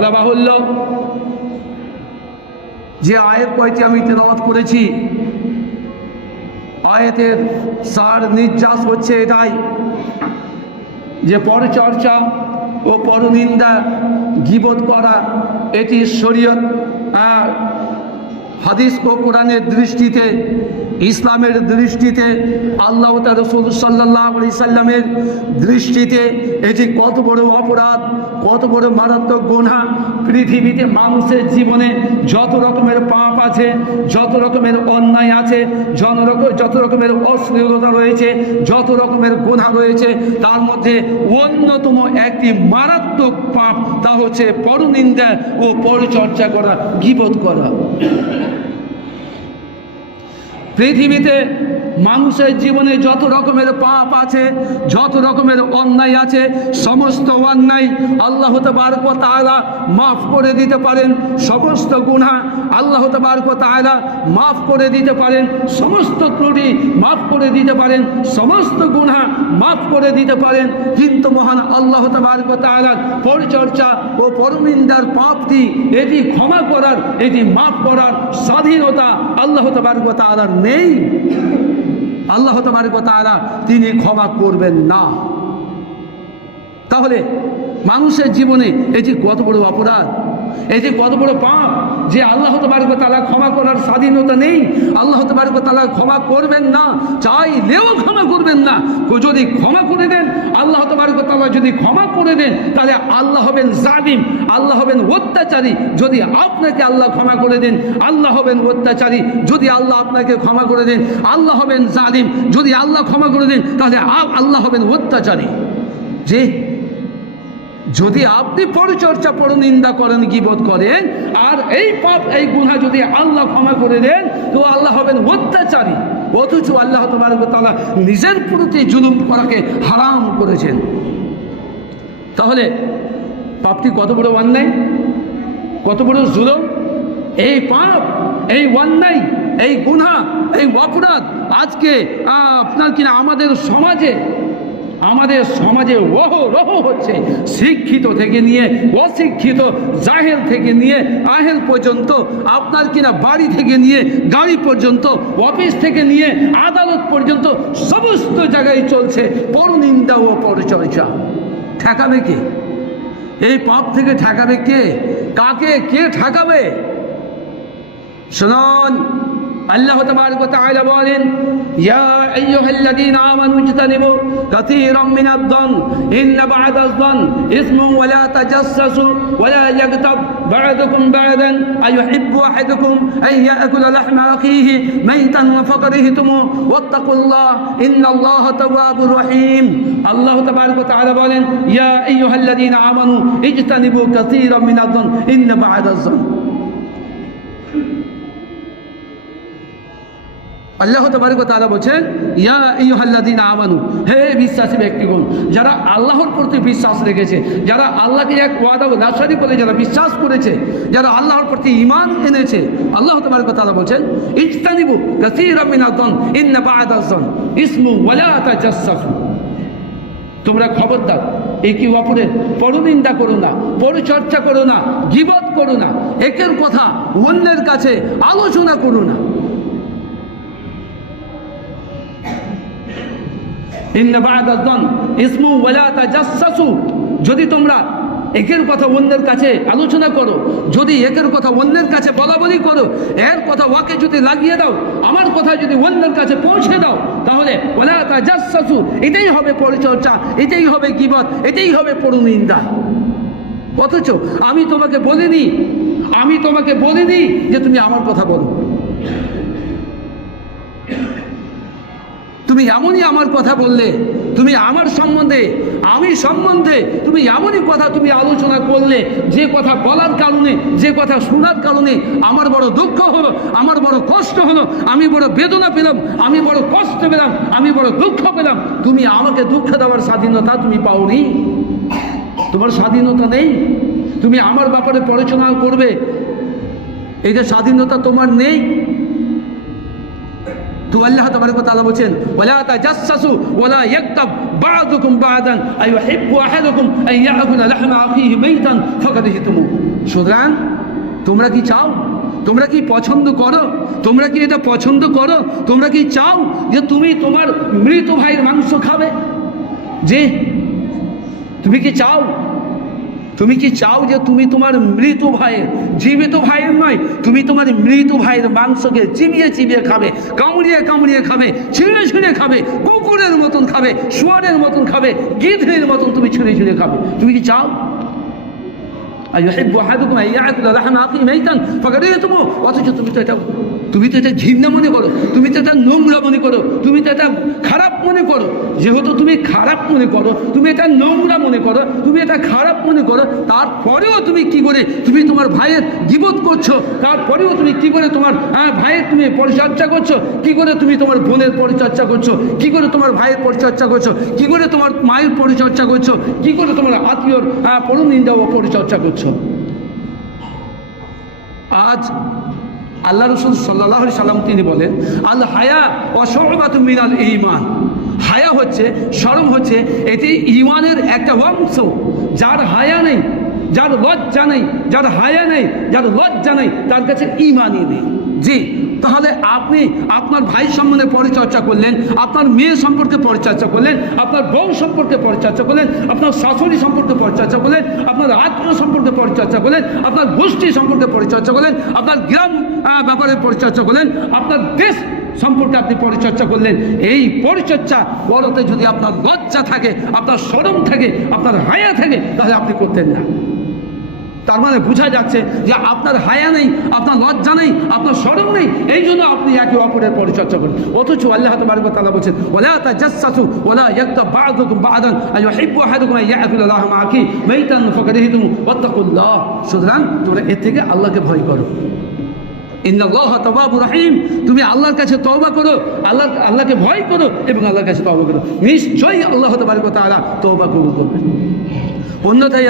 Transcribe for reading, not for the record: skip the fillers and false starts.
বলা বাহুল্য যে আয়াত কয়টি আমি তেলাওয়াত করেছি, আয়াতের সার নির্যাস হচ্ছে এটাই যে পরচর্চা ও পরনিন্দা, গীবত করা এটি শরীয়ত আর হাদিস ও কোরআনের দৃষ্টিতে, ইসলামের দৃষ্টিতে, আল্লাহ তার রাসূল সাল্লাল্লাহু আলাইহি সাল্লামের দৃষ্টিতে এটি কত বড় অপরাধ, কত বড় মারাত্মক গুনাহ। পৃথিবীতে মানুষের জীবনে যত রকমের পাপ আছে, যত রকমের অন্যায় আছে, যত রকমের অশ্লীলতা রয়েছে, যত রকমের গুনাহ রয়েছে, তার মধ্যে অন্যতম একটি মারাত্মক পাপ, তা হচ্ছে পরনিন্দা ও পরচর্চা করা, গীবত করা। পৃথিবীতে মানুষের জীবনে যত রকমের পাপ আছে, যত রকমের অন্যায় আছে, সমস্ত অন্যায় আল্লাহ তাবারক ওয়া তাআলা মাফ করে দিতে পারেন। সমস্ত গুনাহ আল্লাহ তাবারক ওয়া তাআলা মাফ করে দিতে পারেন। সমস্ত ত্রুটি মাফ করে দিতে পারেন। সমস্ত গুনাহ মাফ করে দিতে পারেন। কিন্তু মহান আল্লাহ তাবারক ওয়া তাআলার পরচর্চা ও পরনিন্দার পাপটি, এটি ক্ষমা করার, এটি মাফ করার স্বাধীনতা আল্লাহ তাবারক ওয়া তাআলার নেই। আল্লাহ তাবারক ওয়া তাআলা তিনি ক্ষমা করবেন না। তাহলে মানুষের জীবনে এটি কত বড় অপরাধ, এটি কত বড় পাপ যে আল্লাহ তাবারক ওয়া তাআলা ক্ষমা করার স্বাধীনতা নেই। আল্লাহ তাবারক ওয়া তাআলা ক্ষমা করবেন না, চাইলেও ক্ষমা করবেন না। যদি ক্ষমা করে দেন, আল্লাহ তাবারক ওয়া তাআলা যদি ক্ষমা করে দেন, তাহলে আল্লাহ হবেন জালিম, আল্লাহ হবেন অত্যাচারী। যদি আপনাকে আল্লাহ ক্ষমা করে দেন, আল্লাহ হবেন অত্যাচারী। যদি আল্লাহ আপনাকে ক্ষমা করে দেন, আল্লাহ হবেন জালিম। যদি আল্লাহ ক্ষমা করে দেন, তাহলে আল্লাহ হবেন অত্যাচারী। যে যদি আপনি পরচর্চা, পরনিন্দা করেন, গীবত করেন, আর এই পাপ, এই গুনাহ যদি আল্লাহ ক্ষমা করে দেন, তো আল্লাহ হবেন অত্যাচারী। অথচ আল্লাহ তাবারক ওয়া তাআলা নিজের প্রতি জুলুম করাকে হারাম করেছেন। তাহলে পাপটি কত বড় অন্যায়, কত বড় জুলুম! এই পাপ, এই অন্যায়, এই গুনাহ, এই অপরাধ আজকে আপনার কিনা আমাদের সমাজে রহ হচ্ছে। শিক্ষিত থেকে নিয়ে অশিক্ষিত, জাহেল থেকে নিয়ে আহেল পর্যন্ত, আপনার কিনা বাড়ি থেকে নিয়ে গাড়ি পর্যন্ত, অফিস থেকে নিয়ে আদালত পর্যন্ত সমস্ত জায়গায় চলছে পরনিন্দা ও পরচর্চা। ঠেকাবে কে? এই পাপ থেকে ঠেকাবে কে? কাকে কে ঠেকাবে? শুনুন, আল্লাহ তাবারক ওয়া তাআলা বলেন, ইয়া আইয়ুহাল্লাযীনা আমানু ইজতানিবু কাসীরাম মিনাদ-দন ইন্না বা'দাজ-দন ইসমুন ওয়া লা তাজাসসাসু ওয়া লা ইয়াগতাব বা'দুকুম বা'দান আইয়ুহিব্বু আহাদুকুম আন ইয়াকুলা লাহমা আখিহি মাইতান ফাকারিহতুমু ওয়াত্তাকুল্লাহ ইন্নাল্লাহা তাওয়াবুর রহিম। আল্লাহ তাবারক ওয়া তাআলা বলেন, ইয়া আইয়ুহাল্লাযীনা আমানু ইজতানিবু কাসীরাম মিনাদ-দন ইন্না বা'দাজ-দন। আল্লাহ তাবারক ওয়া তাআলা বলেন, ইয়া আইয়ুহাল্লাযীনা আমানু, হে বিশ্বাসী ব্যক্তিগণ, যারা আল্লাহর প্রতি বিশ্বাস রেখেছে, যারা আল্লাহকে এক ওয়াহদাহু লা শারীকা বলে যারা বিশ্বাস করেছে, যারা আল্লাহর প্রতি ঈমান এনেছে, আল্লাহ তাবারক ওয়া তাআলা বলেন, ইজতানিবু কাসীরাম মিনাদ-দন ইন্না বা'দাজ-দন ইসমু ওয়া লা তাজাসসাসু। তোমরা খবরদার একে অপরের পরনিন্দা করো না, পরচর্চা করো না, গীবত করো না, একের কথা অন্যের কাছে আলোচনা করো না। ইন্না বা'দাজ-দন ইসমু ওয়া লা তাজাসসাসু। যদি তোমরা একের কথা অন্যের কাছে আলোচনা করো, যদি একের কথা অন্যের কাছে বলাবলি করো, এর কথা ওকে যদি লাগিয়ে দাও, আমার কথা যদি অন্যের কাছে পৌঁছে দাও, তাহলে ওয়া লা তাজাসসাসু, এটাই হবে পরিচর্যা, এটাই হবে গীবত, এটাই হবে পরনিন্দা। অথচ আমি তোমাকে বলিনি যে তুমি আমার কথা বলো। তুমি এমনই আমার কথা বললে, তুমি আমার সম্বন্ধে, আমি সম্বন্ধে তুমি এমনই কথা তুমি আলোচনা করলে, যে কথা বলার কারণে, যে কথা শোনার কারণে আমার বড় দুঃখ হলো, আমার বড় কষ্ট হলো, আমি বড় বেদনা পেলাম, আমি বড় কষ্ট পেলাম, আমি বড় দুঃখ পেলাম। তুমি আমাকে দুঃখ দেওয়ার স্বাধীনতা তুমি পাওনি, তোমার স্বাধীনতা নেই। তুমি আমার ব্যাপারে পড়াশোনা করবে, এই যে স্বাধীনতা তোমার নেই। তো আল্লাহ তাবারক ওয়া তাআলা বলেন, ওয়ালা তাজাসসাসু ওয়ালা ইয়াগতাব বা'দুকুম বা'দান আইয়ুহিব্বু আহাদুকুম আন ইয়াকুলা লাহমা আখিহি মাইতান ফাকারিহতুমু। সুতরাং তোমরা কি চাও, তোমরা কি পছন্দ করো, তোমরা কি এটা পছন্দ করো, তোমরা কি চাও যে তুমি তোমার মৃত ভাইয়ের মাংস খাবে? যে তুমি কি চাও, তুমি কি চাও যে তুমি তোমার মৃত ভাইয়ের, জীবিত ভাইয়ের নয়, তুমি তোমার মৃত ভাইয়ের মাংসকে চিবিয়ে চিবিয়ে খাবে, কামড়িয়ে কামড়িয়ে খাবে, ছিঁড়ে ছিঁড়ে খাবে, কুকুরের মতন খাবে, শুয়ারের মতন খাবে, গিধের মতন তুমি ছিঁড়ে ছিঁড়ে খাবে? তুমি কি চাও? অথচ তুমি তো এটা ঘৃণা মনে করো, তুমি তো এটা নোংরা মনে করো, তুমি তো এটা খারাপ মনে করো। যেহেতু তুমি খারাপ মনে করো, তুমি এটা নোংরা মনে করো, তুমি এটা খারাপ মনে করো, তারপরেও তুমি কি করে তুমি তোমার ভাইয়ের গীবত করছো? তারপরেও তুমি কি করে তোমার ভাইয়ের তুমি পরিচর্যা করছো? কি করে তুমি তোমার বোনের পরিচর্যা করছো? কি করে তোমার ভাইয়ের পরিচর্যা করছো? কি করে তোমার মায়ের পরিচর্যা করছো? কি করে তোমার আত্মীয়র পরনিন্দা ও পরিচর্যা করছো? আজ আল্লাহ রাসূল সাল্লাল্লাহু আলাইহি সাল্লাম তিনি বলেন, আল হায়া ওয়া শু'বাতুম মিনাল ঈমান। হায়া হচ্ছে, শরম হচ্ছে, এটি ঈমানের একটা অংশ। যার হায়া নেই, যার লজ্জা নেই, যার হায়া নেই, যার লজ্জা নেই, তার কাছে ঈমানই নেই। জি, তাহলে আপনি আপনার ভাই সম্বন্ধে পরিচর্যা করলেন, আপনার মেয়ে সম্পর্কে পরিচর্যা করলেন, আপনার বউ সম্পর্কে পরিচর্যা করলেন, আপনার শাশুড়ি সম্পর্কে পরিচর্যা করলেন, আপনার আত্মীয় সম্পর্কে পরিচর্যা করলেন, আপনার গোষ্ঠী সম্পর্কে পরিচর্যা করলেন, আপনার গ্রাম ব্যাপারে পরিচর্যা করলেন, আপনার দেশ সম্পর্কে আপনি পরিচর্যা করলেন। এই পরিচর্যা বলতে যদি আপনার লজ্জা থাকে, আপনার শরম থাকে, আপনার হায়া থাকে, তাহলে আপনি করতেন না। তার মানে বোঝা যাচ্ছে যে আপনার হায়া নেই, আপনার লজ্জা নেই, আপনার শরম নেই, এই জন্য আপনি একে অপরের পরিচর্যা করেন। অথচ আল্লাহ তাবারক ওয়া তাআলা বলেছেন, ওয়ালা তাজাসসু ওয়ালা ইয়াগতাব বা'দুকুম বা'দান আইয়ুহিব্বু আহাদুকুম আন ইয়াকুলা লাহমা আখি মাইতান ফাকারিহতুম ওয়াত্তাকুল্লাহ। সুতরাং তোমরা এর থেকে আল্লাহকে ভয় করো। ইন্নাল্লাহা তাওয়াবুর রহিম। তুমি আল্লাহর কাছে তওবা করো, আল্লাহকে ভয় করো এবং আল্লাহর কাছে তওবা করো। নিশ্চয়ই আল্লাহ তাবারক ওয়া তাআলা তওবা কবুল করবেন। অন্যথায়